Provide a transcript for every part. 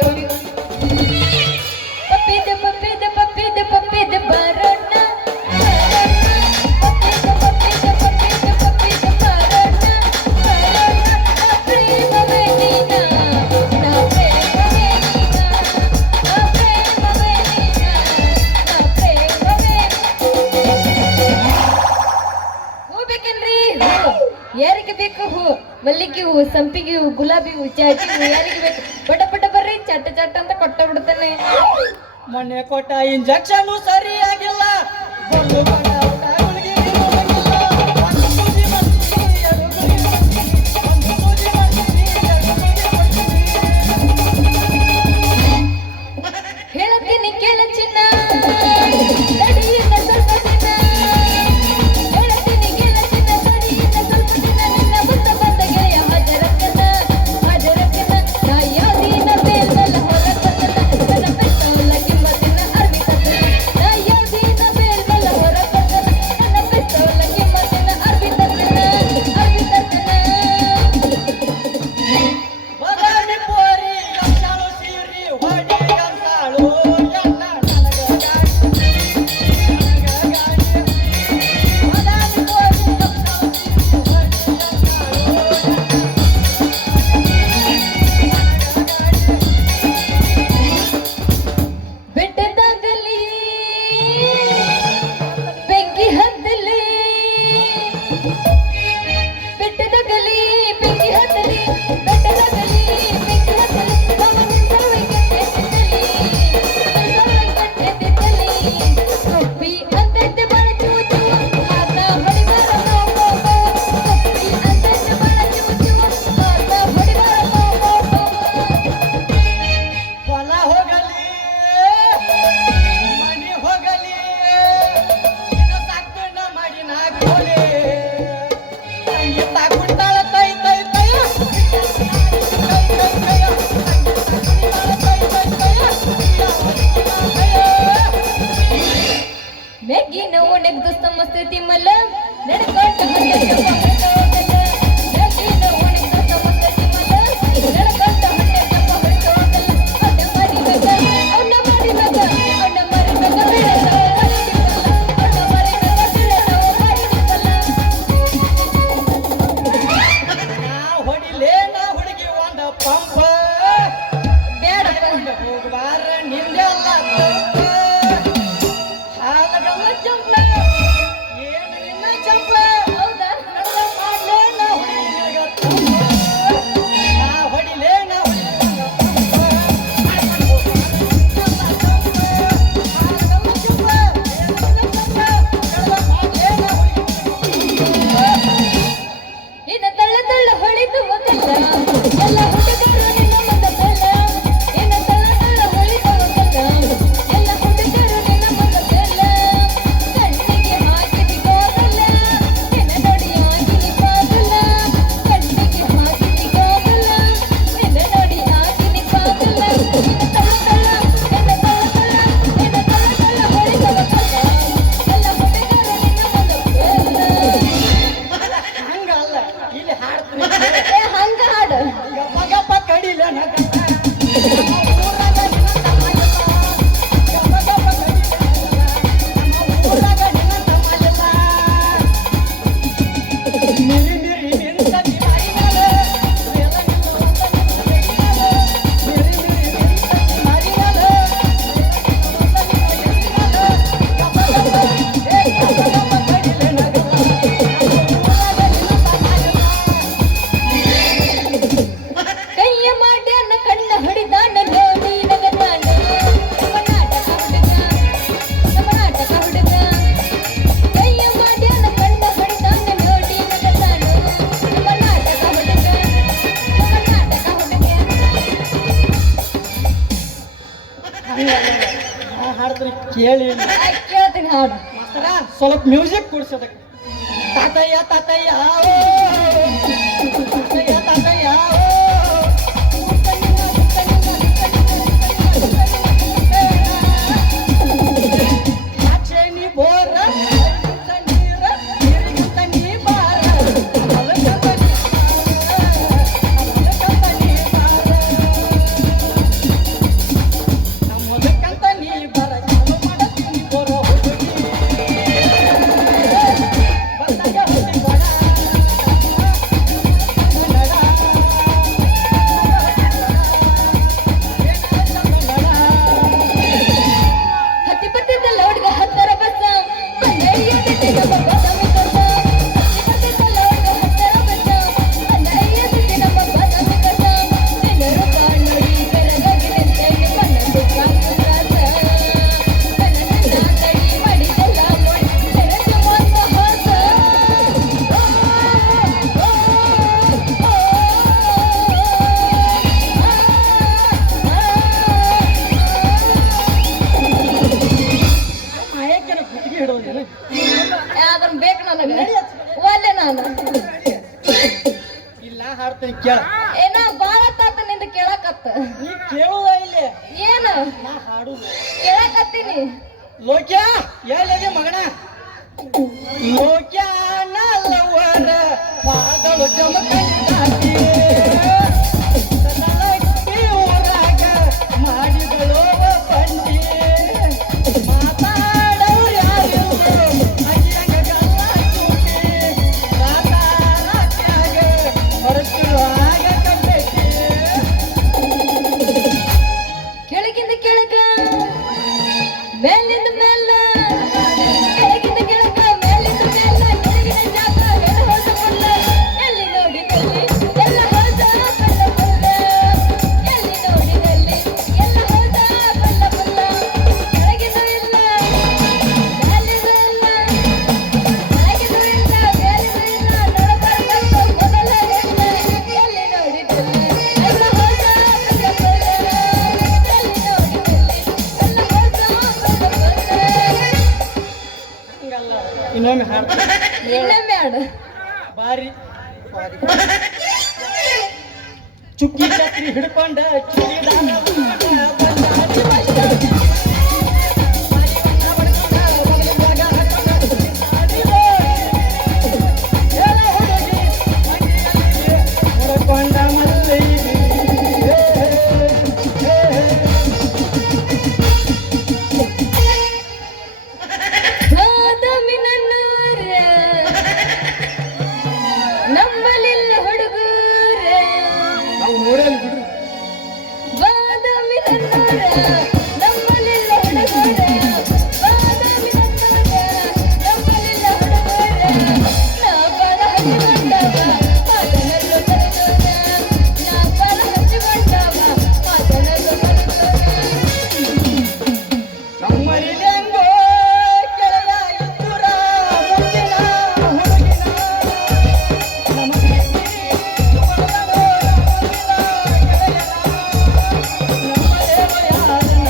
ಹೋಗಿ ಪಪ್ಪಿದ ಪಪ್ಪಿದ ಪಪ್ಪಿದ ಪಪ್ಪಿದ ಬರೋಣ ಪಪ್ಪಿದ ಪಪ್ಪಿದ ಪಪ್ಪಿದ ಪಪ್ಪಿದ ಬರೋಣ ನಾ ಪ್ರೇಮವೇ ನೀನ ನಾ ಪ್ರೇಮವೇ ನೀನ ನಾ ಪ್ರೇಮವೇ ನೀನ ನಾ ಪ್ರೇಮವೇ ಹೂ ಬೇಕೇನ್ರಿ ಹೂ ಯಾರಿಗೆ ಬೇಕು ಹೂ ಮಲ್ಲಿಗೆ ಹೂ ಸಂಪಿಗೆ ಹೂ ಗುಲಾಬಿ ಹೂ ಚಾಟಿ ಹೂ ಯಾರಿಗೆ ಬೇಕು ಪಟ ಪಟ ಬರ್ರಿ ಚಟ್ಟ ಚಟ್ಟ ಅಂತ ಕೊಟ್ಟ ಬಿಡ್ತಾನೆ ಮೊನ್ನೆ ಕೊಟ್ಟ ಇಂಜೆಕ್ಷನ್ ಸರಿಯಾಗಿಲ್ಲ ಒಂದು ಕೊಟ್ಟ ಊಟ ಹುಡುಗಿಗೆ ಹೋಗಿಲ್ಲ. ಒಂದು ಸೂಜಿ ಮಾಡ್ತೀನಿ, ಎರಡು ಗುಳಿಗೆ ಕೊಡ್ತೀನಿ. ಒಂದು ಸೂಜಿ ಮಾಡ್ತೀನಿ, ಎರಡು ಗುಳಿಗೆ ಕೊಡ್ತೀನಿ. ಹೇಳತ್ತೀನಿ ಕೇಳ ಚಿನ್ನ ತಡಿಯಿಂದ ಸ್ವಲ್ಪ ದಿನ ಹೇಳತ್ತೀನಿ ಕೇಳ ಚಿನ್ನ ತಡಿಯಿಂದ ಸ್ವಲ್ಪ ದಿನ ನಿನ್ನ ಮುಂದೆ ಬಂದ ಗೆಳೆಯ ಹಾಜರಕ್ಕನ ನಾ ಯಾವ್ದಿನ ಬೇಲ್ವಲ್ಲ ಹೊರಕತ್ತನ ನನ್ನ ಬೆಸ್ತವಲ್ಲ ಕಿಮ್ಮತ್ತಿನ ಅರ್ವಿ ತತ್ತನ ನಾ ಯಾವ್ದಿನ ಬೇಲ್ವಲ್ಲ ಹೊರಕತ್ತನ ನನ್ನ ಬೆಸ್ತವಲ್ಲ ಕಿಮ್ಮತ್ತಿನ ಅರ್ವಿ ತತ್ತನ ಬದಾಮಿ ಪೋರಿ ಅಂತಾಳು ಸೀರಿ ಹೊಡಿ ಅಂತಾಳು ಎಲ್ಲ ನನಗ ಗಾಡಿ ನನಗ ಗಾಡಿ ಬದಾಮಿ ಪೋರಿ ಅಂತಾಳು ಸೀರಿ ಹೊಡಿ ಬೆಟ್ಟದಾಗಲಿ ಬೆಂಕಿ ಹತ್ತಲಿ ಬೆಟ್ಟದಾಗಲಿ ಬೆಂಕಿ ಹತ್ತಲಿ ಬೆಟ್ಟದಾಗಲಿ ಬೆಂಕಿ ಹತ್ತಲಿ ಅವನಿಂದವೇ ಕಟ್ಟೆ ತಿತ್ತಲಿ ಕೊಪ್ಪಿ ಅಂತೈತೆ ಬಳ ಚೂಚು ಆತ ಹೊಡಿಬಾರ ಕೊಪ್ಪಿ ಅಂತೈತೆ ಬಳ ಚೂಚು ಆತ ಹೊಡಿಬಾರ ಹೊಲ ಹೋಗಲಿ ಮನಿ ಹೋಗಲಿ ಇನ್ನ ಸಾಕ್ತನ ಮಾಡಿ ನಾ ಗೋಲಿ ಸಂಗೀತ ಕುಂತಾಳ ತೈ ತೈ ತೈ ತೈ ತೈ ತೈ ಮೆಗ್ಗಿನ ಓಣೆಗ್ ದೋಸ್ತ ಮಸ್ತಿ ಮಲ್ಲ ನಡ್ಕೊಂಡ ಹೊಂಟೆ ಹೋಗಲ್ಲ ಮೆಗ್ಗಿನ ಓಣೆಗ್ ದೋಸ್ತ ಮಸ್ತಿ ಮಲ್ಲ ನಡ್ಕೊಂಡ ಹೊಂಟೆ ಹೋಗಲ್ಲ ಅಣ್ಣ ಮರಿಬೇಕ ಅಣ್ಣ ಮರಿಬೇಕ ಅಣ್ಣ ಮರಿಬೇಕ ಬೆಳೆದ ಅಣ್ಣ ಮರಿಬೇಕ ಬೆಳೆದ ನಾ ಹೊಡಿಲೇ ನಾ ಹುಡುಗಿ ಒಂದ ಪಂಪ ಬೇಡಪ್ಪ ಹೋಗಬಾರ ನಿಂದೆಲ್ಲ ಹಾಲಗಲ್ಲ ಜಂಪ ಏನು ನಿನ್ನ ಜಂಪ ಹೌದಾ ನಡ್ದ ಮಾಡ್ಲೇ ನಾ ಹುಡುಗಿಯಾಗ ತಂಪ ನಾ ಹೊಡಿಲೇ ನಾ ಇದ ತಳ್ಳ ತಳ್ಳ ಹೊಳಿತು ಹೋಗಲ್ಲ ಎಲ್ಲ ಹುಡುಗರು ನಿನ್ನ ಮುಂದ ಬೆಲ್ಲ ಇದ ತಳ್ಳ ತಳ್ಳ ಹೊಳಿತು ಹೋಗಲ್ಲ ಎಲ್ಲ ಹುಡುಗರು ನಿನ್ನ ಮುಂದ ಬೆಲ್ಲ ಕಣ್ಣಿಗೆ ಹಾಕಿದಿ ಗೋಗಲ್ಲ ನಿನ್ನ ನೋಡಿ ಆಗಿನಿ ಪಾಗಲ್ಲ ಕಣ್ಣಿಗೆ ಹಾಕಿದಿ ಗೋಗಲ್ಲ ನಿನ್ನ ನೋಡಿ ಆಗಿನಿ ಪಾಗಲ್ಲ ಇದ ತಳ್ಳ ತಳ್ಳ ಇದ ತಳ್ಳ ತಳ್ಳ ಇದ ತಳ್ಳ ತಳ್ಳ ಹೊಳಿತು ಹೋಗಲ್ಲ ಎಲ್ಲ ಹುಡುಗರು ನಿನ್ನ ಮುಂದ ಬೆಲ್ಲ ಹಂಗಲ್ಲ ಇಲ್ಲಿ ಹಾಡ್ತೀನಿ ಏ ಹಂಗ ಹಾಡು ಗಪ್ಪ ಗಪ್ಪ ಕಡಿಲ ನಗ ನಮ್ಮ ಊರಾಗ ನಿನ್ನ ತಮ್ಮಲ್ಲ ಗಪ್ಪ ಗಪ್ಪ ಕಡಿಲ ನಮ್ಮ ಊರಾಗ ನಿನ್ನ ತಮ್ಮಲ್ಲ ಮಿರಿ ಮಿರಿ ನಿಂತದಿ ಮಾರಿನಾಲ ವೇಲ ನಿನ್ನ ಒಂದ ನಿನ್ನ ಬೆಗಿನಾಲ ಮಿರಿ ಮಿರಿ ನಿಂತದಿ ಮಾರಿನಾಲ ವೇಲ ನಿನ್ನ ಒಂದ ನಿನ್ನ ಬೆಗಿನಾಲ ಗಪ್ಪ ಗಪ್ಪ ಏ ಗಪ್ಪ ಗಪ್ಪ ಕಡಿಲ ನಗ ನಮ್ಮ ಊರಾಗ ನಿನ್ನ ತಮ್ಮಲ್ಲ ಕೈಯ ಮಾಡ್ಯಾನ ಕಣ್ಣ ಹೊಡಿದಾನ ನೋಡಿ ನಗತಾನ ನಮ್ಮ ನಾಟಕ ಹುಡುಗ ಕೈಯ ಮಾಡ್ಯಾನ ಕಣ್ಣ ಹೊಡಿದಾನ ನೋಡಿ ನಗತಾನ ನಮ್ಮ ನಾಟಕ ಹುಡುಗ ಹಾಡ್ತೀನಿ ಕೇಳಿ ಕೇಳ್ತೀನಿ ಹಾಡು ಮಾಸ್ತರ ಸ್ವಲ್ಪ ಮ್ಯೂಸಿಕ್ ಕೊಡ್ಸೋದಕ್ಕೆ ತಾತಯ್ಯ ತಾತಯ್ಯ ಓ, ತಾತಯ್ಯ ತಾತಯ್ಯ ಓ. ಯಾಚೆನಿ ಬೋರ ಅಲ್ಲಿಂದ ನೀರ ನೀರಿಗಿಂತ ನೀ ಬಾರ ಹೊಲಕ್ಕಂತ ನೀ ಬಾರ, ಹೊಲಕ್ಕಂತ ನೀ ಬಾರ. ಕೇಳ ಏನ ಬಾಳ ತಾತ ನಿಂದ ಕೇಳಕತ್ತ ನೀ ಕೇಳುದ ಇಲ್ಲಿ ಏನು ನಾ ಹಾಡುದು ಕೇಳಕತ್ತೀನಿ ಲೋಕ್ಯ ಎಲ್ಲಿದೆ ಮಗನ ಲೋಕ್ಯ ನಲ್ಲವರ ಪಾದಳು ಜಮಕಂದಾಕಿ ಸದಲಕ್ಕಿ ಊರಾಗ ಮಾಡಿದಳು ಪಂಡಿ ಮಾತಾಡೋರು ಯಾರಿಲ್ಲ ಅಯ್ಯಂಗ ಗಲ್ಲ ಚೂಟಿ ಮಾತಾಡಕ್ಯಾಗ ಹೊರತಿರುವಾಗ ಕಟ್ಟೈತಿ ಕೆಳಗಿಂದ ಕೆಳಗ ಮೇಲಿಂದ ಮೇಲ ಕೆಳಗಿಂದ ಕೆಳಗ ಮೇಲಿಂದ ಮೇಲ ಕೆಳಗಿನ ಜಾಗ ಎಲ್ಲಿ ಹೋದ ಮುಲ್ಲ ಎಲ್ಲಿ ನೋಡಿದಲ್ಲಿ ಎಲ್ಲ ಹೋದ ಬಲ್ಲ ಬಲ್ಲ ಎಲ್ಲಿ ನೋಡಿದಲ್ಲಿ ಎಲ್ಲ ಹೋದ ಬಲ್ಲ ಬಲ್ಲ ಕೆಳಗಿನ ಇಲ್ಲ ಮೇಲಿಂದ ಇಲ್ಲ ಕೆಳಗಿನ ಇಲ್ಲ ಮೇಲಿಂದ ಇಲ್ಲ ನೋಡಬಾರ್ದಂತ ಮೊದಲ ಇಲ್ಲ ಎಲ್ಲಿ ನೋಡಿದಲ್ಲಿ ಎಲ್ಲ ಹೋದ ಬಲ್ಲ ಬಲ್ಲ ಎಲ್ಲಿ ನೋಡಿದಲ್ಲಿ ಎಲ್ಲ ಹೋದ ಬಲ್ಲ ಬಲ್ಲ ಹಂಗಲ್ಲ ಇನ್ನೊಮ್ಮೆ ಹಾಡ್ತೀನಿ ಇನ್ನೊಮ್ಮೆ ಹಾಡು ಬಾರಿ ಚುಕ್ಕಿ ಛತ್ರಿ ಹಿಡ್ಕೊಂಡ ಚೂಡಿದಾರ ಬಂದಾಡಿ ಮಸ್ತ. ಬಾರಿ ಬಣ್ಣ ಬಡ್ಕೊಂಡ ಬಗಲಿನ್ಯಾಗ ಹಾಕೊಂಡ ಬಿಸಾಡಿ ಹೋಗಿ. ಹೇಳ ಹುಡುಗಿ ಅಂಗಿಯಲ್ಲಿ ಹೊಡ್ಕೊಂಡ ಮಲ್ಲಿಗೆ. ಹೇ, ಹೇ, ಹೇ. ಬಾದಾಮಿನನ್ನೂರ ನಮ್ಮಲಿಲ್ಲ ಹುಡುಗೂರ ನಾವು ನೋಡಲ್ಲ ಬಿಡ್ರಿ ಬಾದಾಮಿನನ್ನೂರ ನಮ್ಮಲಿಲ್ಲ ಹುಡುಗೂರ ಬಾದಾಮಿನನ್ನೂರ ನಮ್ಮಲಿಲ್ಲ ಹುಡುಗೂರ ನಾ ಬಾಳ ಹಚ್ಚಿಕೊಂಡವ ಮಾತನಲ್ಲು ಕಲಿತೋನ ನಾ ಬಾಳ ಹಚ್ಚಿಕೊಂಡವ ಮಾತನಲ್ಲು ಕಲಿತೋನ ನಮ್ಮಲ್ಲಿ ಹೆಂಗೋ ಕೆಳಗ ಇದ್ದುರ ಮುಂದಿನ ಹುಡುಗಿನ ನಮ್ಮ ಪ್ರೀತಿ ಹೊಡೆದಳು ಮುಂದಿನ ಗೆಳೆಯನ. ನಮ್ಮ ದೇವಯಾರನ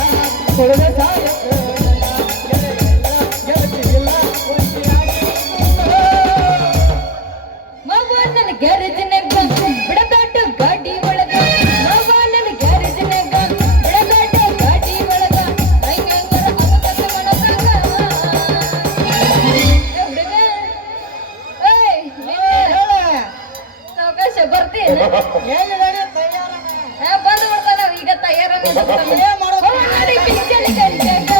ಹೊಡೆದ ಸಾಯಕರನ ಗೆಳೆಯಲ್ಲ ಗೆಳತಿಯಿಲ್ಲ ಒಂಟಿಯಾಗಿ ಕೂತಳು. ಮಾವ ನನ್ನ ಗ್ಯಾರೇಜಿನಾಗ ಬಿಡದಾಟ ಗಾಡಿ ಒಳಗ ಮಾವ ನನ್ನ ಗ್ಯಾರೇಜಿನಾಗ ಬಿಡದಾಟ ಗಾಡಿ ಒಳಗ ಹಂಗಂಗರ ಅವಕಾಶ ಮಾಡಕಾಗ ಹುಡುಗ ಏಯ್ ಹೇಳ, ಅವಕಾಶ ಬರ್ತೀನಿ ಎಲ್ಲಿ ನಡಿ ತಯಾರನ? ಬಂದು ಬಿಡ್ತಾನ ಈಗ ತಯಾರನೇ ಏನ್ ಮಾಡೋದು? ಹೋರಾಡಿ ಪಿಂಚಳಿ ಗಂಟೆಗ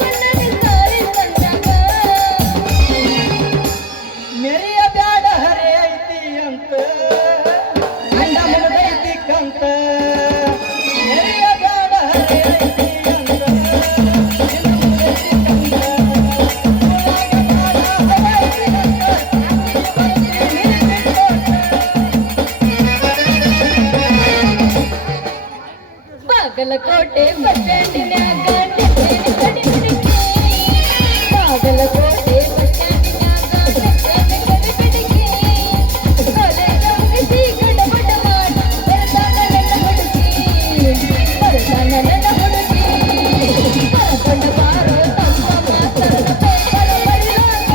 ಕಣ್ಣಲ್ಲಿ ಸಾರಿ ಸಂಜಾಗ ಮೆರಿಯ ಬ್ಯಾಡ ಹರೇ ಐತಿ ಅಂತ ಗಂಡ ಮುಗ್ದೈತಿ ಕಂತ ಮೆರಿಯ ಬ್ಯಾಡ ಹರೇ ಐತಿ ಅಂತ ಗಂಡ ಮುಗ್ದೈತಿ ಕಂತ ಒಳಗ ಬಾಳ ಹರೈತಿ ಅಂತ ಅಲ್ಲಿಗೆ ಬರ್ತೀನಿ ನಿನಗೆ ಬಾಗಲಕೋಟೆ ಬಸ್ ಸ್ಟ್ಯಾಂಡಿನ್ಯಾಗ ನಿಂತೇನಿ ಕಡಿ ಬಿಡಿಕೆ ಬಾಗಲಕೋಟೆ ಬಸ್ ಸ್ಟ್ಯಾಂಡಿನ್ಯಾಗ ನಿಂತೇನಿ ಕಡಿ ಬಿಡಿಕೆ ಕಾಲೇಜ ಮುಗಿಸಿ ಗಡಬಡ ಮಾಡಿ ಬರ್ತಾನ ನನ್ನ ಹುಡುಗಿ ಬರ್ತಾನ ನನ್ನ ಹುಡುಗಿ ಕರ್ಕೊಂಡ ಬಾರೋ ತಮ್ಮ ಮಾಸ್ತರನ ಪೇಪರ್ ಬರಿಲಾಕ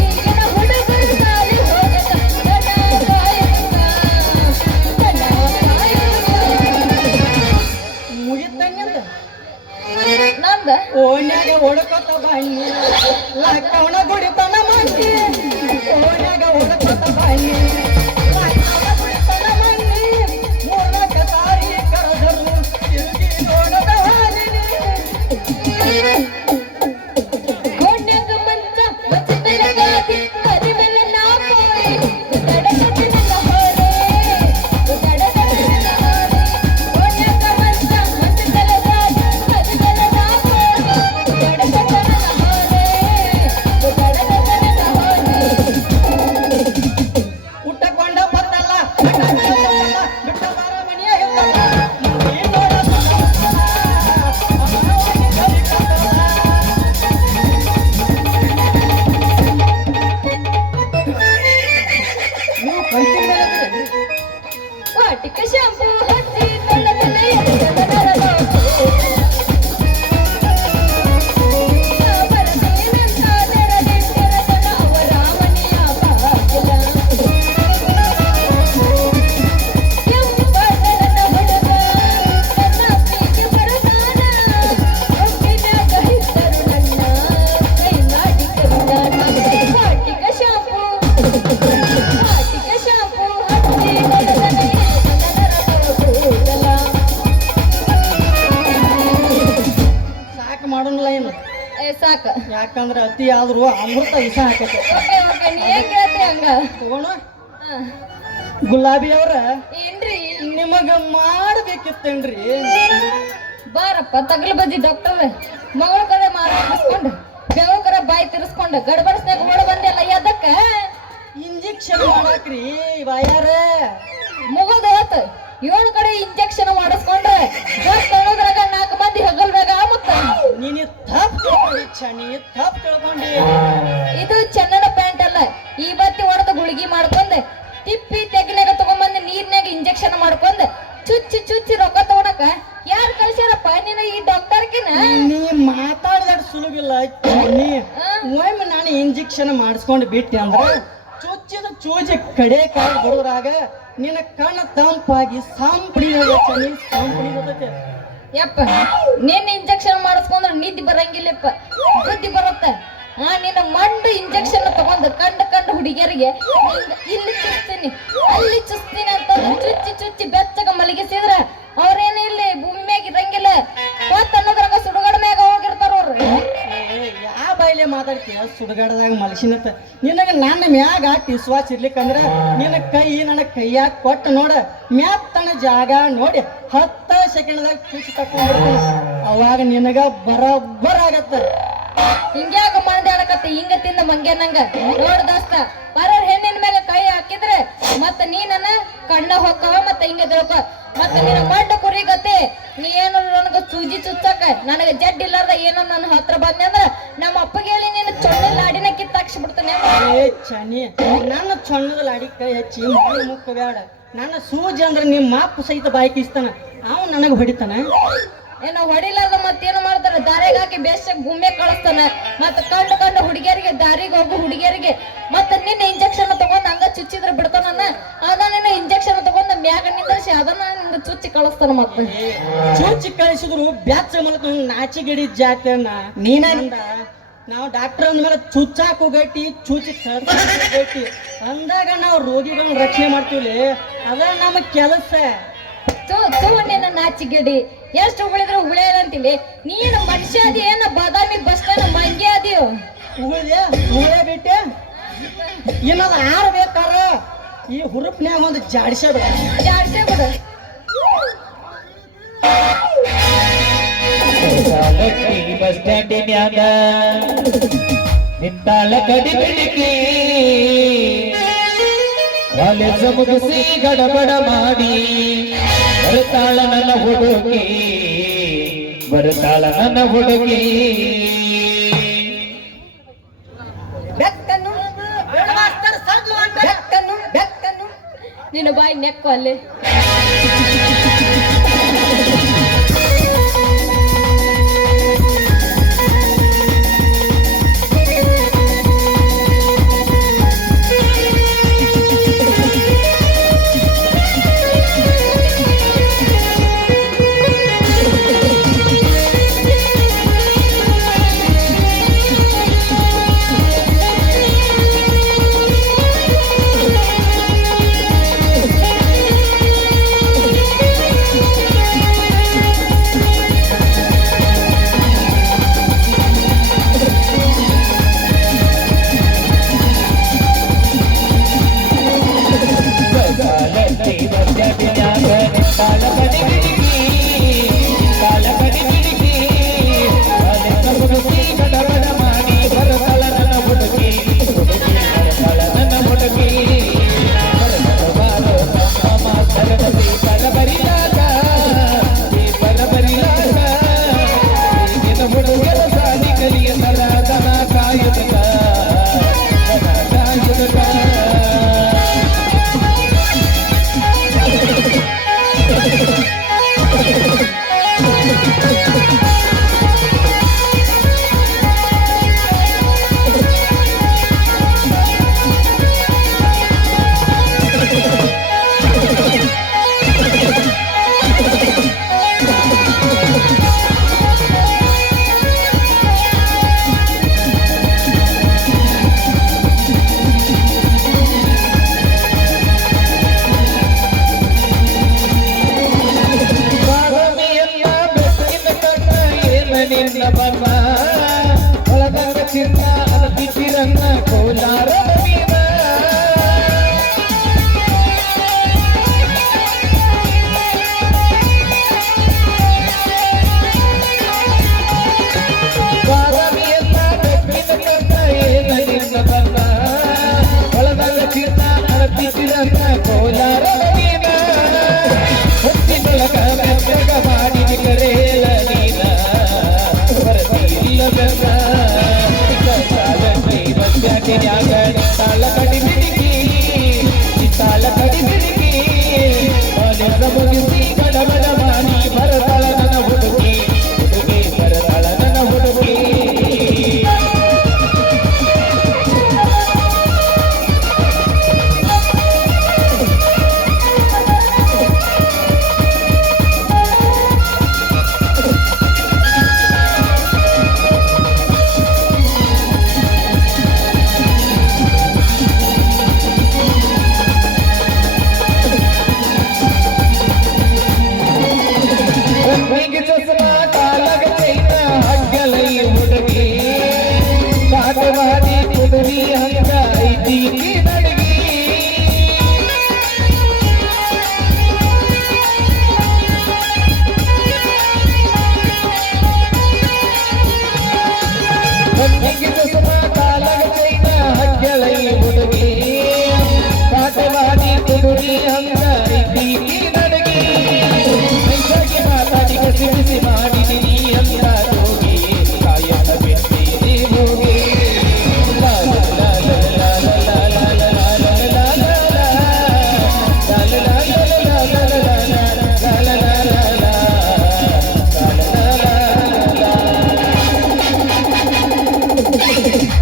ಈಗಿನ ಹುಡುಗರು ಸಾಲಿ ಹೋಗದ ಗಣ ಕಾಯುತ್ತ ಮುಗಿತಂಗಿಂದ ನಂದ ಓಣ್ಯಾಗ ಹೊಡ್ಕೊತ ಬನ್ನಿ ಲಕ್ಕವಣ ಗುಡಿತನ ಮಂದಿ ಓಣ್ಯಾಗ ಹೊಡ್ಕೊತ ಬನ್ನಿ ಲಕ್ಕವಣ ಗುಡಿತನ ಮಂದಿ ಮೂರ್ನಾಲ್ಕ ಸಾರಿ ಕರೆದರು ತಿರುಗಿ ನೋಡದ ಹಾಲಿನಿ ಗೋಣ್ಯಾಗ ಮಂಚ ಮಚ್ಚ ಗಾದಿ ಹರಿ ಮೇಲೆ ನಾ ಪೋರಿ ತಡಕತಿ ನನ್ನ ಹೋರೆ ತಡಕತಿ ನನ್ನ ಹೋರೆ ಗೋಣ್ಯಾಗ ಮಂಚ ಮಚ್ಚ ಗಾದಿ ಹರಿ ಮೇಲೆ ನಾ ಪೋರಿ ತಡಕತಿ ನನ್ನ ಹೋರೆ ತಡಕತಿ ನನ್ನ ಹೋರೆ ಉಟ್ಟಕೊಂಡ ಬತ್ತಲ್ಲ ಬಿಟ್ಟ ಬಾರ ಮನೆಯ ಹಿತ್ತಲ್ಲ ಮಂದಿ ನೋಡದ ಅವನವಾಗಿ ಕಲಿಕತ್ತಲ್ಲ. ನೀವು ಪಂಚಿ ಮೇಲೆ ವಾಟಿಕ ಶಾಂಪು ಹಚ್ಚಿ ತೊಳೆದರೆ ಎದೆಗಳ ನರದೋಟೆ. ನಾ ಬರತೀನಂತ ನೆರಳಿಟ್ಟೆರದನ ಅವರ ಯಾಕಂದ್ರ ಅತಿ ಆದ್ರೂ ಅಮೃತ ವಿಷ ಹಾಕೈತೆ ಓಕೆ ಓಕೆ ನೀ ಹೆಂಗ್ ಹೇಳ್ತಿ ಹಂಗ ತಗೋಣ ಹಾ. ಗುಲಾಬಿ ಅವ್ರ ಏನ್ರಿ ನಿಮಗ ಮಾಡ್ಬೇಕಿತ್ತೇನ್ರಿ ಬಾರಪ್ಪ ತಗಲ ಬಜ್ಜಿ ಡಾಕ್ಟರ್ ಮಗಳ ಕಡೆ ಮಾರಿಸ್ಕೊಂಡು ಬೆವ ಕಡೆ ಬಾಯಿ ತಿರ್ಸ್ಕೊಂಡು ಗಡ್ಬಡಿಸ್ನಾಗ ಓಡ ಬಂದೆಲ್ಲ ಎದಕ್ಕ ಇಂಜೆಕ್ಷನ್ ಮಾಡಾಕ್ರಿ ಬಾಯಾರ ಮುಗದ ಹೋತ್ 7 ಕಡೆ ಇಂಜೆಕ್ಷನ್ ಮಾಡಿಸ್ಕೊಂಡ್ರೆ ಅನ್ನೋದ್ರಾಗ 4 ಮಂದಿ ಹಗಲ್ದಾಗ ಮತ್ತ ನೀನು ತಪ್ಪು ತಿಳ್ಕೊಂಡಿ ಚನಿ ತಪ್ಪು ತಿಳ್ಕೊಂಡಿ ಇದು ಚೆನ್ನನ ಪ್ಯಾಂಟ್ ಅಲ್ಲ ಈ ಬತ್ತಿ ಹೊಡೆದ ಗುಳಿಗಿ ಮಾಡ್ಕೊಂಡ್ ತಿಪ್ಪಿ ತೆಗ್ನಾಗ ತಗೊಂಬಂದ್ ನೀರ್ನಾಗ ಇಂಜೆಕ್ಷನ್ ಮಾಡ್ಕೊಂಡ್ ಚುಚ್ಚಿ ಚುಚ್ಚಿ ರೊಕ್ಕ ತಗೊಳಕ ಯಾರು ಕಳ್ಸ್ಯಾರಪ್ಪ ನೀನು ಈ ಡಾಕ್ಟರ್ಕಿನ ನೀ ಮಾತಾಡ್ದಾಡ್ ಸುಲಭಿಲ್ಲ ಚನಿ ಒಮ್ಮೆ ನಾನು ಇಂಜೆಕ್ಷನ್ ಮಾಡಿಸ್ಕೊಂಡು ಬಿಟ್ಟೆ ಅಂದ್ರೆ ಚುಚ್ಚಿದ ಚೂಜಿ ಕಡೆ ಕಾಯಿ ಬಡೋದ್ರಾಗ ನಿನ್ನ ಕಣ್ಣ ತಂಪಾಗಿ ಸಂಪಡಿ ಚನಿ ಸಂಪಡಿ ಬರ್ತೈತೆ ಯಪ್ಪ ನಿನ್ನ ಇಂಜೆಕ್ಷನ್ ಮಾಡಿಸ್ಕೊಂಡ್ರೆ ನಿದ್ದೆ ಬರಂಗಿಲ್ಲಪ್ಪ ಬುದ್ಧಿ ಬರುತ್ತೆ ನಿನ್ನ ಮಂಡು ಇಂಜೆಕ್ಷನ್ ತಗೊಂಡು ಕಂಡು ಹುಡುಗಿಯರಿಗೆ ಇಲ್ಲಿ ಚುಚ್ತೀನಿ ಅಲ್ಲಿ ಚುಚ್ತೀನಿ ಅಂತ ಚುಚ್ಚಿ ಚುಚ್ಚಿ ಬೆಚ್ಚಗ ಮಲಗಿಸಿದ್ರ ಅವ್ರೇನು ಇಲ್ಲಿ ಭೂಮಿ ಮ್ಯಾಗ ಇರಂಗಿಲ್ಲ ಅನ್ನೋದ್ರಾಗ ಸುಡುಗಡ ಮ್ಯಾಗ ಹೋಗಿರ್ತಾರ ಅವ್ರು ಯಾವ ಬಾಯಿಲೆ ಮಾತಾಡ್ತೀಯ ಸುಡುಗಾಡದಾಗ ಮಲಸಿನತ್ತ ನಿನಗೆ ನನ್ನ ಮ್ಯಾಗ ವಿಶ್ವಾಸ ಇರ್ಲಿಕ್ಕಂದ್ರ ನಿನ್ನ ಕೈ ನನ್ನ ಕೈಯಾಗ ಕೊಟ್ಟು ನೋಡ ಮ್ಯಾತ್ತನ ಜಾಗ ನೋಡಿ 10 ಸೆಕೆಂಡ್ದಾಗ ಚುಚ್ಚಿ ತಕೊಂಡ್ಬಿಡ್ತೀನಿ ಅವಾಗ ನಿನಗ ಬರಬ್ಬರ್ ಆಗತ್ತ ಹಿಂಗ್ಯಾಕ ಮಂಡ್ಯಾಡಕತ್ತಿ ಹಿಂಗ ತಿಂದ ಮಂಗ್ಯಾನಂಗ ನೋಡ್ ದೋಸ್ತ ಬರೋರ್ ಹೆಣ್ಣಿನ ಮೇಲೆ ಕೈ ಹಾಕಿದ್ರೆ ಮತ್ತ ನೀ ನನ್ನ ಕಣ್ಣ ಹೊಕ್ಕವ ಮತ್ತ ಹಿಂಗ ತಿಳ್ಕೊ ಮತ್ತ ನಿನ್ನ ಮಡ್ಡ ಕುರಿಗತಿ ನೀ ಏನು ನನಗ ಸೂಜಿ ಚುಚ್ಚಕ ನನಗ ಜಡ್ ಇಲ್ಲಾರ್ದ ಏನೋ ನನ್ನ ಹತ್ರ ಬಂದೆ ಅಂದ್ರ ನಮ್ಮ ಅಪ್ಪಗೆ ಹೇಳಿ ನೀನು ಚೊಳ್ಳೆ ಲಾಡಿನ ಕಿತ್ತಾಕ್ಸಿ ಬಿಡ್ತಾನೆ ಏ ಚನಿ ನನ್ನ ಚೊಣ್ಣದ ಲಾಡಿ ಕೈ ಹಚ್ಚಿ ಮುಕ್ಕ ಬೇಡ ನನ್ನ ಸೂಜಿ ಅಂದ್ರೆ ನಿಮ್ಮ ಮಾಪ್ ಸಹಿತ ಬಾಯ್ಕಿಸ್ತಾನ ಅವ ನನಗ ಹೊಡಿತಾನ ಏನೋ ಹೊಡಿಲಾರ್ದ ಮತ್ತೇನು ಮಾಡ್ತಾರ ದಾರಿಗೆ ಹಾಕಿ ಬೇಸಾಗ ಭೂಮಿ ಕಳಿಸ್ತಾನ ಮತ್ತ ಕಂಡು ಹುಡುಗಿಯರಿಗೆ ದಾರಿಗೆ ಹೋಗು ಹುಡುಗಿಯರಿಗೆ ಮತ್ತ ನಿನ್ನ ಇಂಜೆಕ್ಷನ್ ತಗೊಂಡ್ ಹಂಗ ಚುಚ್ಚಿದ್ರೆ ಬಿಡ್ತಾನ ಅದನ್ನ ಇಂಜೆಕ್ಷನ್ ತಗೊಂಡ್ ಮ್ಯಾಗ ನಿಂದ್ರಿಸಿ ಅದನ್ನ ನಿಂಗ ಚುಚ್ಚಿ ಕಳಿಸ್ತಾನ ಮತ್ತ ಚೂಚಿ ಕಳಿಸಿದ್ರು ಬ್ಯಾಚ ಮೂಲಕ ನಾಚಿಗಿಡಿ ಜಾತಿಯನ್ನ ನೀನಂದ ನಾವು ಡಾಕ್ಟರ್ ಅಂದ್ಮೇಲೆ ಚುಚ್ಚಾಕ್ ಹೋಗೈತಿ ಚೂಚಿ ಹೋಗೈತಿ ಅಂದಾಗ ನಾವು ರೋಗಿಗಳನ್ನ ರಕ್ಷಣೆ ಮಾಡ್ತೀವಿ ಅದ ನಮ್ಮ ಕೆಲಸ ನಿನ್ನ ನಾಚಿಗಿಡಿ ಎಷ್ಟು ಉಳಿದ್ರು ಉಳಿಯಲ್ಲ ಅಂತಿಲಿ ನೀನು ಮನುಷ್ಯ ಅದಿ ಏನ ಬಾದಾಮಿ ಬಸ್ ಸ್ಟ್ಯಾಂಡ್ ಮಂಗೆ ಅದಿಯೋ ಉಳೆ ಬಿಟ್ಟೆ ಇನ್ನೊಂದು ಆರು ಬೇಕಾರ ಈ ಹುರುಪ್ನ್ಯಾಗ ಒಂದು ಜಾಡಿಸೇ ಬಿಡ ಜಾಡ್ಸೇ ಬಿಡು ಬಸ್ ಸ್ಟ್ಯಾಂಡಿನ್ಯಾಗ ನಿಂತಾಳ ಕಡಿ ಬಿಡಿಕಿ ಕಾಲೇಜ ಮುಗಿಸಿ ಗಡಬಡ ಮಾಡಿ ಬರ್ತಾಳ ನನ್ನ ಹುಡುಗಿ ಬರ್ತಾಳ ನನ್ನ ಹುಡುಗಿ ನಿನ್ನ ಬಾಯಿ ನೆಕ್ಕು ಅಲ್ಲಿ ಬಾರದ ನೀನ ಹೊತ್ತಿನೊಳಗ ಬೆಚ್ಚಗ ಮಾಡಿ ಕರೆಯಲ ನೀನ ಬರದಿಲ್ಲ ಬೆನ್ನ ಸಾಲಕ್ಕೆ ಮಧ್ಯಾಹ್ನ ತಾಳ ಕಡಿ ಬಿಡಿಗಿ ತಾಳ ಕಡಿ ಬಿಡಿಗಿ ಕಾಲೇಜ ಮುಗಿಸಿ ಗಡಬಡ ಮಾಡಿ ಬರತಾಳ ನನ್ನ ಹುಡುಗಿ ಹುಡುಗಿ ಬರತಾಳ ನನ್ನ ಹುಡುಗಿ ಕಣ್ಣಿಗೆ ಚಸ್ಮಾ ಕಾಲಗ ಚೈನ ಹಗ್ಗಲೈ ಹುಡುಗಿ ಕಾಟವಾದಿ ಕುದುರಿ ಹಂಗ ಐದೀಕಿ ನಡಗಿ ಕಣ್ಣಿಗೆ ಚಸ್ಮಾ ಕಾಲಗ ಚೈನ ಹಗ್ಗಲೈ ಹುಡುಗಿ ಕಾಟವಾದಿ ಕುದುರಿ ಹಂಗ ಐದೀಕಿ ನಡಗಿ ಮೈಸಾಗಿ ಮಾತಾಡಿ ಕಸಿ ಬಿಸಿ ಮಾಡಿ ನೀ ಅಂತ ಹೋಗಿ ಕಾಯನ ಬಿಡ್ತೀನಿ ಹೋಗಿ ಲಾ ಲಾ ಲಾ ಲಾ ಲಾ ಲಾ ಲಾ ಲಾ ಲಾ ಲಾ ಲಾ ಲಾ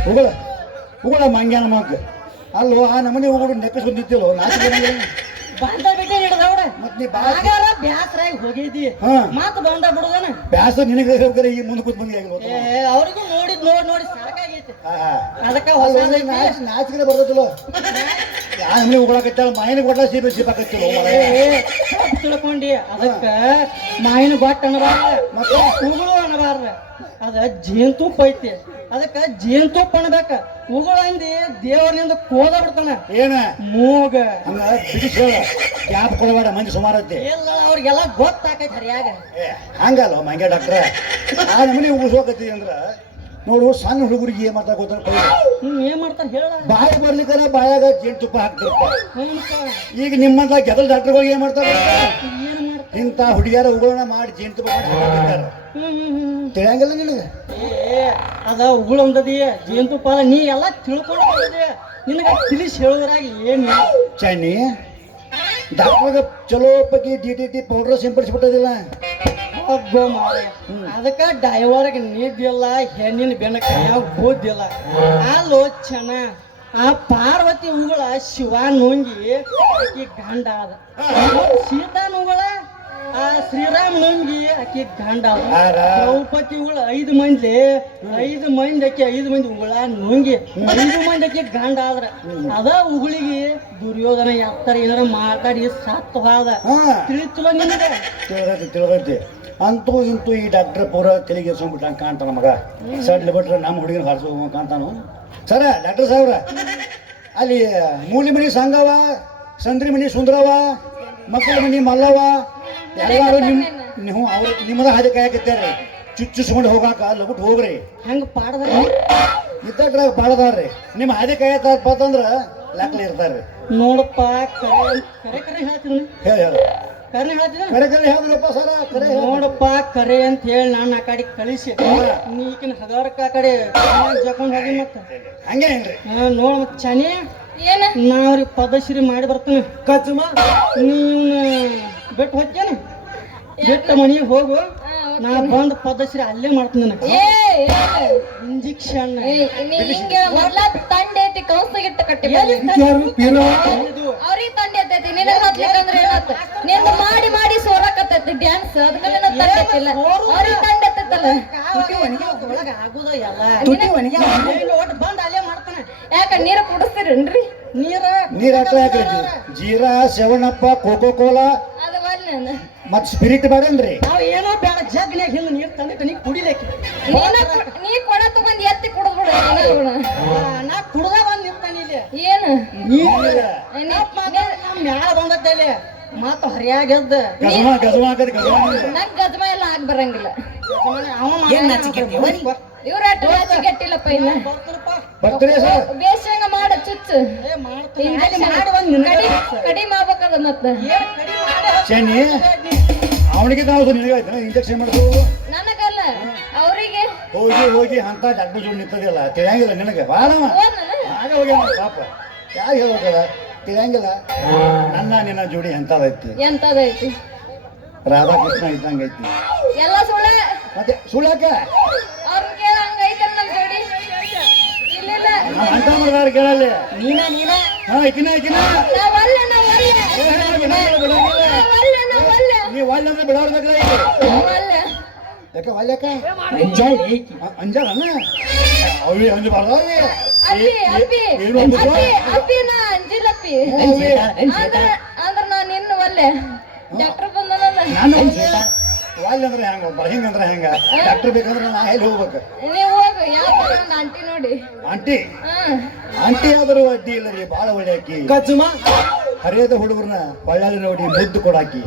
ಉಗುಳ ಉಗುಳ ಮಂಗ್ಯಾನ ಮಗ ಅಲ್ಲೋ ಆ ನಮನೆ ಉಗುಳು ನೆಕ್ಕಿಸ್ ಬಂದಿತ್ತಿಲ್ಲೋ ನಾಚಿಕೆ ಬಂದ ಬಿಟ್ಟೆ ಹಿಡ್ದವ್ರ ಮತ್ ನೀ ಬಾ ಆಗಾರ ಬ್ಯಾಸರಾಗಿ ಹೋಗಿದ್ದಿ ಹಾ. ಮತ್ ಬಂದ ಬಿಡುದನ ಬ್ಯಾಸ ನಿನಗೆ ಹೋಗ್ತಾರೆ ಈ ಮುಂದೆ ಕೂತ್ ಬಂದಿ ಆಗಿಲ್ಲ ಅವ್ರಿಗೂ ನೋಡಿ ಸಾಕಾಗೈತಿ ಅದಕ್ಕ ಹೊಸ ನಾಚಿಕೆ ಬರ್ತದಲ್ಲೋ ಯಾ ನಮನೆ ಉಗುಳಾಕತ್ತಾಳ ಮಾಯಿನ ಕೊಟ್ಟ ಸೀಪಾಕತ್ತಿಲ್ಲೋ ತಿಳ್ಕೊಂಡಿ ಅದಕ್ಕ ಮಾಯಿನ ಗೊಟ್ಟ ಅನ್ನಬಾರ್ದ ಮತ್ತೆ ಉಗುಳು ಅನ್ನಬಾರ್ದ ಅದ ಜೇನ್ತುಪ್ಪ ಐತಿ ಅದಕ್ಕ ಜೇನ್ತುಪ್ಪ ಅನ್ಬೇಕ ಉಗುಳು ಅಂದಿ ದೇವರಿಂದ ಕೋದ ಬಿಡ್ತಾನ ಏನ ಮೂಗ ಹಂಗ ಬಿಡಿಸ್ ಹೇಳ ಗ್ಯಾಪ್ ಕೊಡಬೇಡ ಮಂದಿ ಸುಮಾರತ್ತೆ ಇಲ್ಲ ಅವ್ರಿಗೆಲ್ಲ ಗೊತ್ತಾಕೈತಿ ಹರಿಯಾಗ ಹಂಗಲ್ಲ ಮಂಗ್ಯ ಡಾಕ್ಟ್ರ ಆ ನಮನೆ ಉಗಿಸೋಕತ್ತಿ ಅಂದ್ರ ನೋಡು ಸಣ್ಣ ಹುಡುಗರಿಗೆ ಏನ್ ಮಾಡ್ತಾ ಗೊತ್ತಾರ ನೀವ್ ಏನ್ ಮಾಡ್ತಾರ ಹೇಳ ಬಾಯಿ ಬರ್ಲಿಕ್ಕರ ಬಾಯಾಗ ಜೇನುತುಪ್ಪ ಹಾಕ್ತಿರ್ತ ಹ್ಞೂನಪ್ಪ. ಈಗ ನಿಮ್ಮಂತ ಗೆದಲ್ ಡಾಕ್ಟರ್ಗಳು ಏನ್ ಮಾಡ್ತಾರ ಏನ್ ಮಾಡ್ತಾರ ಇಂಥ ಹುಡುಗಿಯರ ಉಗುಳನ್ನ ಮಾಡಿ ಜೇನುತುಪ್ಪ ಮಾಡಿ ಹಾಕಿರ್ತಾರ ತಿಳಿಯಂಗಿಲ್ಲ ನಿನಗೆ ಏ ಅದ ಉಗುಳು ಅಂದದಿ ಜೇನುತುಪ್ಪ ಅದ ನೀ ಎಲ್ಲ ತಿಳ್ಕೊಂಡು ಬಂದಿದೆ ನಿನಗ ತಿಳಿಸಿ ಹೇಳೋದ್ರಾಗ ಏನ್ ಚನ್ನಿ ಡಾಕ್ಟರ್ಗ ಚಲೋ ಪೈಕಿ DDT ಪೌಡರ್ ಸಿಂಪಡಿಸ್ಬಿಟ್ಟದಿಲ್ಲ ಒಬ್ಬ ಮಾರ ಅದಕ್ಕ ಡೈವರ್ಗೆ ನಿದ್ದಿಲ್ಲ ಹೆಣ್ಣಿನ ಬೆನ್ನ ಕೈಯಾಗ ಬೂದಿಲ್ಲ ಆಲೋಚನ ಆ ಪಾರ್ವತಿ ಉಗುಳ ಶಿವ ನುಂಗಿ ಆಕಿ ಗಂಡ ಅದ ಸೀತಾ ನುಂಗಳ ಆ ಶ್ರೀರಾಮ ನುಂಗಿ ಆಕಿ ಗಂಡ ಅದ ಆರ. ದ್ರೌಪದಿ ಉಗುಳ 5 ಮಂದಿ ಆಕಿ 5 ಮಂದಿ ಉಗುಳ ನುಂಗಿ 5 ಮಂದಿ ಆಕಿ ಗಂಡ ಆದ್ರ ಅದ ಉಗುಳಿಗೆ ದುರ್ಯೋಧನ ಎತ್ತರ ಏನಾರ ಮಾತಾಡಿ ಸತ್ತು ಹೋದ ಹಾ ತಿಳಿತಲ್ಲ ನಿನಗೆ ತಿಳ್ದೈತಿ ಅಂತೂ ಇಂತೂ ಈ ಡಾಕ್ಟರ್ ಪೂರ ತೆಲಿಗೆ ಸುಮ್ಬಿಟ್ಟಂಗೆ ಕಾಣ್ತಾನ ಮಗ ಸಡ್ಲಿ ಬಿಟ್ರೆ ನಮ್ಮ ಹುಡುಗಿನ ಹಾರಿಸೋ ಕಾಣ್ತಾನು ಸರ ಡಾಕ್ಟರ್ ಸಾಹೇಬ್ರ ಅಲ್ಲಿ ಮೂಲಿ ಮನಿ ಸಂಗವ ಸಂದ್ರಿ ಮನಿ ಸುಂದರವ ಮಕ್ಕಳ ಮನಿ ಮಲ್ಲವ ಎಲ್ಲಾರು ನೀವು ಅವ್ರು ನಿಮ್ಮದ ಹಾದಿ ಕಾಯಕತ್ಯಾರ ಚುಚ್ಚಿಸ್ಕೊಂಡು ಹೋಗಾಕ ಲಗುಟ್ ಹೋಗ್ರಿ ಹಂಗ ಪಾಡದ ಇದ್ದಾಗ್ರ ಬಾಳದಾರ್ರಿ ನಿಮ್ಮ ಹಾದಿ ಕಾಯತ್ತಪ್ಪ ಅಂತಂದ್ರ ಲೆಕ್ಕಲಿ ಇರ್ತಾರ್ರಿ ನೋಡಪ್ಪ ಕರೆ ಹೇಳ್ತೀನಿ ಹೇಳಿ ಹೇಳಿ ಕರೆ ಹೇಳ್ತಿದ್ದ ಕರೆ ಕರೆ ಹೇಳಿದ್ರಪ್ಪ ಸರ ಕರೆ ಹೇಳಿ. ನೋಡಪ್ಪ ಕರೆ ಅಂತ ಹೇಳಿ ನಾನು ಆ ಕಡೆ ಕಳಿಸಿ ನೀಕಿನ ಹಗರಕ್ಕ ಆ ಕಡೆ ಜಕೊಂಡ್ ಹೋಗಿ ಮತ್ತ ಹಂಗೆ ಏನ್ರಿ ನೋಡ್ ಮತ್ ಚನಿ ಏನ ನಾವ್ರಿ ಪದಶ್ರೀ ಮಾಡಿ ಬರ್ತೀನಿ ಕಚ್ಚಮ ನೀನ್ ಬಿಟ್ಟು ಹೋಗ್ತೇನೆ ಬಿಟ್ಟ ಮನಿಗೆ ಹೋಗು ನಾ ಬಂದ್ ಪದಶ್ರೀ ಅಲ್ಲೇ ಮಾಡ್ತೀನಿ ನನಗೆ ಇಂಜೆಕ್ಷನ್ ನೀ ಹಿಂಗೆ ಮೊದ್ಲ ತಂಡೆ ಐತಿ ಕೌಸಗಿಟ್ಟ ಕಟ್ಟಿ ಅವ್ರಿಗೆ ತಂಡೆ ಐತೈತಿ ನಿನಗ ಹತ್ಲಿಕ್ಕಂದ್ರೆ ಏನಾತ ನಿನ್ನ ಮಾಡಿ ಮಾಡಿ ಸೋರಾಕತ್ತೈತಿ ಡ್ಯಾನ್ಸ್ ಅದಕ್ಕೆಲ್ಲ ತಂಡೆ ಐತಿಲ್ಲ ಅವ್ರಿಗೆ ತಂಡೆ ಐತೈತಲ್ಲ ಒಳಗ ಆಗುದ ಎಲ್ಲ ಒಟ್ಟು ಬಂದ್ ಅಲ್ಲೇ ಮಾಡ್ತಾನೆ ಯಾಕ ನೀರ ಕುಡಿಸ್ತೀರೇನ್ರಿ ನೀರ ನೀರ್ ಹಾಕ್ಲ ಹಾಕ್ರಿ ಜೀರಾ ಸೆವನಪ್ಪ ಕೋಕೋ ಕೋಲಾ ಅದು ಬರ್ನ ಮತ್ ಸ್ಪಿರಿಟ್ ಬೇಡನ್ರಿ ನಾವ್ ಏನೋ ಬೇಡ ಜಗ್ನ್ಯಾಗ ಹಿಂಗ ನೀರ್ ತಂದಿಟ್ಟು ನೀ ಕುಡಿಲಿಕ್ಕೆ ನೀ ಕೊಡ ತಗೊಂಡ್ ಎತ್ತಿ ಕುಡಿದ್ಬಿಡ ನಾ ಕುಡ್ದ ಬಂದ್ ನಿಂತಾನ ಇಲ್ಲಿ ಏನು ಮ್ಯಾಲ ಬಂದತ್ತೆ ಇಲ್ಲಿ ಮತ್ತ ಹರಿಯಾಗೆದ್ದ ಗಜಮ ಗಜಮ ಆಗದ ಗಜಮ ನಂಗ್ ಗಜಮ ಎಲ್ಲ ಆಗ್ ಬರಂಗಿಲ್ಲ ಅವ ಇವ್ರ ಗಟ್ಟಿಲ್ಲಪ್ಪ ಇಲ್ಲ ಬರ್ತಾರಪ್ಪ ಬರ್ತೀರಿ ಸರ್ ಬೇಷಂಗ ಮಾಡ ಚುಚ್ಚು ಏ ಮಾಡ್ತೀನಿ ಅಲ್ಲಿ ಇಂಜೆಕ್ಷನ್ ಮಾಡಿ ಒಂದ್ ನಿನಗೆ ಕಡಿಮೆ ಆಗ್ಬೇಕದ ಮತ್ತ ಏನ್ ಕಡಿಮೆ ಮಾಡಿ ಶನಿ ಅವನಿಗೆ ನಾವು ನಿನಗಾಯ್ತು ಇಂಜೆಕ್ಷನ್ ಮಾಡೋದು ನನಗಲ್ಲ ಅವರಿಗೆ ಹೋಗಿ ಅಂತ ಡಾಕ್ಟರ್ ಜೋಡಿ ನಿಂತದಿಲ್ಲ ತಿಳಿಯಂಗಿಲ್ಲ ನಿನಗೆ ಬಾಳವ ಆಗ ಹೋಗ್ಯಾನ ಪಾಪ ಯಾರು ಹೇಳ್ಬೇಕಲ್ಲ ತಿಳಿಯಂಗಿಲ್ಲ ನಿನ್ನ ಜೋಡಿ ಎಂತದೈತಿ ಎಂತದೈತಿ ರಾಧಾಕೃಷ್ಣ ಇದ್ದಂಗೈತಿ ಎಲ್ಲ ಸುಳ್ಳ ಮತ್ತೆ ಸುಳ್ಳಾಕ ಅವ್ರನ್ನ ಕೇಳ ಹಂಗೈತೆ ನಮ್ ಜೋಡಿ ಇಲ್ಲ ಅಂತ ಮಾಡ್ದಾರ ಕೇಳಲ್ಲಿ ನೀನ ಹಾ ಇಕಿನ ನಾವಲ್ಲ ನೀವು ಒಳ್ಳೆ ಅಂದ್ರೆ ಬಿಡೋರ್ಬೇಕಲ್ಲ ನಾವಲ್ಲ ಯಾಕ ಒಳ್ಳೆಕ ಅಂಜಾಳ್ ಏಕಿ ಅಂಜಾರಣ್ಣ ಅವಿ ಅಂಜಬಾರ್ದ ಅಪ್ಪಿ ಅಪ್ಪಿ ಏನು ಅಂದ್ರು? ಅಪ್ಪಿ ನಾ ಅಂಜಿಲ್ಲಪ್ಪಿ ಅಂದ್ರ ನಾನು ಇನ್ನು ಒಲ್ಲೆ ಡಾಕ್ಟರ್ ಬಂದನಲ್ಲ ನಾನು ಒಳ್ಳೆ ಅಂದ್ರೆ ಹೆಂಗ ಹಿಂಗಂದ್ರೆ ಹೆಂಗ ಡಾಕ್ಟರ್ ಬೇಕಂದ್ರೆ ನಾ ಎಲ್ಲಿ ಹೋಗ್ಬೇಕು ನೀವು ಹೋಗು ಯಾವ ಆಂಟಿ ನೋಡಿ ಆಂಟಿ ಹಾ ಆಂಟಿ ಆದರೂ ಅಡ್ಡಿ ಇಲ್ಲ ರೀ ಭಾಳ ಒಳ್ಳೆ ಆಕಿ ಗಜುಮ ಹರಿಯದ ಹುಡುಗರನ್ನ ಒಳ್ಳೆ ನೋಡಿ ಮುದ್ದು ಕೊಡಾಕಿ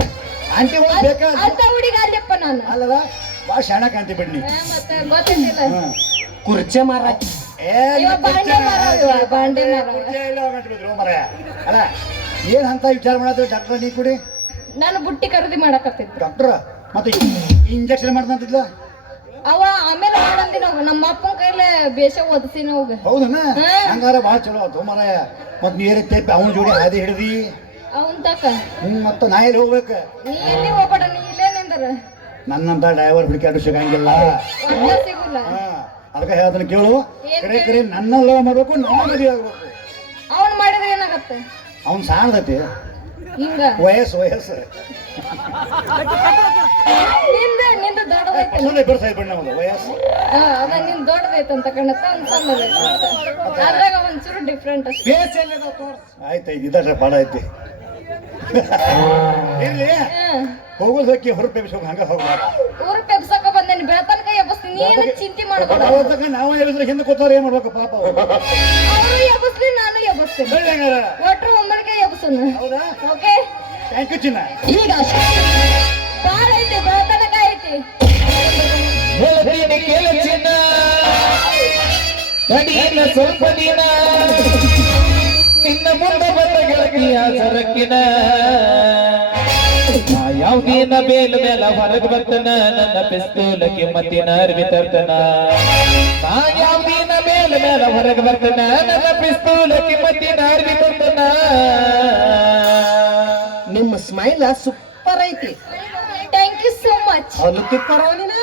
ಆಂಟಿ ಒಳಗೆ ಬೇಕಾ ಅಂತ ಹುಡುಗ ಅಲ್ಲಪ್ಪ ನಾನು ಅಲ್ಲದ ಭಾಳ ಶಾಣ ಕಾಂತಿ ಬಿಡ್ನಿ ಮತ್ತೆ ಗೊತ್ತಿಲ್ಲ ಹಾ. ಕುರ್ಚೆ ಮಾರಾಕಿ ಏ, ಇವ ಬಾಂಡೆ ಮರ ಇವ ಬಾಂಡೆ ಮರ ಕುರ್ಚಿ ಎಲ್ಲ ಹೊರಟ್ಬಿಟ್ರು ಮಾರಾಯ. ಅಲ್ಲ ಏನ್ ಅಂತ ವಿಚಾರ ಮಾಡತ್ರಿ ಡಾಕ್ಟರ್ ನೀ ಕುಡಿ ನಾನು ಬುಟ್ಟಿ ಖರೀದಿ ಮಾಡಕತ್ತಿದ್ದೆ ಡಾಕ್ಟರ್ ಮತ್ತೆ ಇಂಜೆಕ್ಷನ್ ಮಾಡ್ದಂತಿದ್ಲ ಅವ ಆಮೇಲೆ ಮಾಡಂದಿನ ಹೋಗ ನಮ್ಮ ಅಪ್ಪನ ಕೈಲೇ ಬೇಷ ಓದಿಸಿನ ಹೋಗ ಹೌದನ ಹಾ. ಹಂಗಾರ ಭಾಳ ಚಲೋ ಆತು ಮಾರಾಯ ಮತ್ ನೀರ ತೆಪ್ಪಿ ಅವನ ಜೋಡಿ ಹಾದಿ ಹಿಡ್ದಿ ಅವನ್ ತಕ ಮತ್ತ ನಾ ಎಲ್ಲಿ ಹೋಗ್ಬೇಕ ನೀ ಎಲ್ಲಿ ಹೋಗ್ಬೇಡ ನೀ ಇಲ್ಲೇ ನಿಂದರ ನನ್ನಂತ ಡ್ರೈವರ್ ಹುಡುಕಾಡು ಸಿಗಂಗಿಲ್ಲ ಒಟ್ಟ ಸಿಗುಲ್ಲ ಹಾ ಅದಕ್ಕೆ ಹೇಳ್ತಾನೆ ಕೇಳು ಏನ್ ಕರೆ ಕರೆ ನನ್ನ ಲವ್ ಮಾಡ್ಬೇಕು ನಾವು ಮದುವೆ ಆಗ್ಬೇಕು ಅವನ್ ಮಾಡಿದ್ರೆ ಏನಾಗತ್ತೆ ಅವ್ನ್ ಸಾಣದತಿ ಹಿಂಗ ವಯಸ್ಸು ನಿಂದ ದೊಡ್ಡದೈತೆ ಪಸಂದ್ ಇಬ್ಬರು ಸೈಡ್ ಬಿಡ್ ನಮ್ದು ವಯಸ್ಸು ಅದ ನಿಂದ ದೊಡ್ಡದೈತೆ ಅಂತ ಕಾಣತ್ತ ಅವ್ನ್ ಸಣ್ಣದೈತೆ ಅದ್ರಾಗ ಒಂಚೂರು ಡಿಫ್ರೆಂಟ್ ಅಷ್ಟೇ ಬೇಸ್ ಎಲ್ಲದ ತೋರ್ಸ್ ಆಯ್ತಾಯ್ತು ಇದಾದ್ರೆ ಪಾಡ ಐತಿ ಇರ್ಲಿ ಹೋಗೋದು ಹೋಗಿ ಹೊರಪೆ ಬಿಸೋಗ ಹಂಗ ಹೋಗ್ಬಾರ ಊರ್ ಪೆಪ್ಸಕ ಬಂದೇನಿ ಬೆಳತನಕ ಎಬ್ಬಸ್ತೀನಿ ನೀನು ಚಿಂತೆ ಮಾಡಬೇಡ ಅವತ್ತಕ ನಾವು ಎಬ್ಬಿದ್ರೆ ಹಿಂದೆ ಕೂತಾರ ಏನ್ ಮಾಡ್ಬೇಕು ಪಾಪ ಅವ್ರು? ಅವರು ಎಬ್ಬಸ್ಲಿ ನಾನು ಎಬ್ಬಸ್ತೀನಿ ಬೆಳ್ಳಿ ಹಂಗಾರ ಒಟ್ರು ಒಮ್ಮಲಿಗೆ ಎಬ್ಬಸೋಣ ಹೌದಾ ಓಕೆ ಥ್ಯಾಂಕ್ ಯು ಚಿನ್ನ ಈಗ ಬಾಳ ಐತಿ ಬೆಳತನಕ ಐತಿ ಹೇಳ್ತೀನಿ ಕೇಳು ಚಿನ್ನ ತಡಿಯಲ್ಲ ಸ್ವಲ್ಪ ದಿನ ನಿನ್ನ ಮುಂದೆ ಬಂದ ಗೆಳತಿಯ ಸರಕಿನ ನಾ ಯಾವ್ದೇನ ಬೇಲ ಮೇಲ ಹೊರಗೆ ಬರ್ತನ ನನ್ನ ಪಿಸ್ತೂಲ ಕಿಮ್ಮತ್ತಿನ ಅರ್ವಿ ತರ್ತನ ನಾ ಯಾವ್ದೇನ ಬೇಲ ಮೇಲ ಹೊರಗೆ ಬರ್ತನ ನನ್ನ ಪಿಸ್ತೂಲ ಕಿಮ್ಮತ್ತಿನ ಅರ್ವಿ ತರ್ತನ ನಿಮ್ಮ ಸ್ಮೈಲ್ ಸೂಪರ್ ಐತಿ ಥ್ಯಾಂಕ್ ಯು ಸೋ ಮಚ್ ಅವನು ತಿಪ್ಪರವ ನೀನ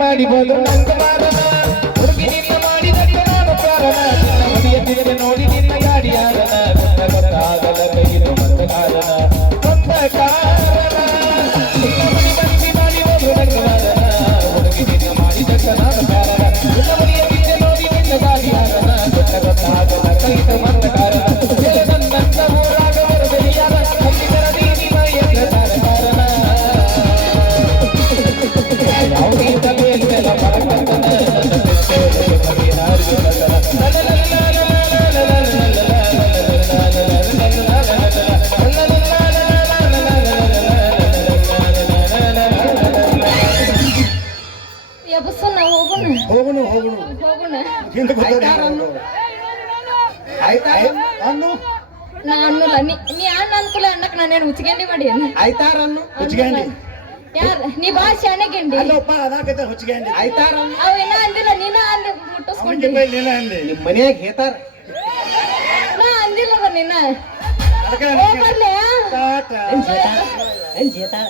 ಮಾಡಿ ಹೋದ್ರು ನಂಗೆ ಮಾರನ ಹುಡುಗಿ ನಿನ್ನ ಮಾಡಿದಂತೆ ನಾನು ಕಾರಣ ನಿನ್ನ ಮನೆಯ ತಿರುಗಿ ನೋಡಿ ನಿನ್ನ ಗಾಡಿ ಆದನ ಗೊತ್ತಾಗದ ಕೈಯಿನ ಮತ್ತೆ ಕಾರಣ ಸ್ವಂತ ಕಾರಣ ನಿನ್ನ ಮನೆ ಮಂದಿ ಮಾಡಿ ಹೋದ್ರು ನಂಗೆ ಮಾರನ ಹುಡುಗಿ ನಿನ್ನ ಮಾಡಿದಂತೆ ನಾನು ಕಾರಣ ನಿನ್ನ ಮನೆಯ ತಿರುಗಿ ನೋಡಿ ನಿನ್ನ ಗಾಡಿ ಆದನ ಗೊತ್ತಾಗದ ಕೈಯಿನ ಮತ್ತೆ ಕಾರಣ ನನ್ನ ಊರಾಗ ಬರಬರಿಯಾದ ಹತ್ತಿರ ನೀನಿನ ಎದ್ರ ಕಾರಣ ಯಾವುದೇ ಮೇಲೆಲ್ಲ ಬರಕತ್ತನ ನನ್ನ ಎಬ್ಬಸೋಣ ಹೋಗೋಣ ಹೋಗುನು ಹೋಗೋಣ ಹಿಂದೆ ಕೂತಾರ ಅನ್ನು ನಾ ಅನ್ನಲ್ಲ ನೀ ಅಣ್ಣ ಅನ್ಕೂಲ ಅನ್ನಕ್ ನಾನೇನು ಉಚ್ಗಂಡಿ ಮಾಡಿ ಆಯ್ತಾರನ್ನು ಕುಚ್ಕಂಡಿ ಯಾರ ನೀ ಬಾ ಶಾಣೆಗಿಂಡಿ ಅಲ್ಲಪ್ಪ ಅದಾಕೈತೆ ಹುಚ್ಚಿಗೆ ಅಂದಿ ಆಯ್ತಾರಮ್ಮ ಅವ ಇನ್ನ ಅಂದಿಲ್ಲ ನೀನ ಅಂದಿ ಮುಟ್ಟಿಸ್ಕೊಂಡಿ ಅವನಿಗೆ ಬೈಲ್ ನೀನ ಅಂದಿ ನಿಮ್ ಮನ್ಯಾಗ ಹೇಳ್ತಾರ ನಾ ಅಂದಿಲ್ಲದ ನೀನ ಅದಕ್ಕೆ ಹೋಗ್ಬರ್ಲಿ ಟಾಟಾ ಏನ್ ಜೇತಾಳ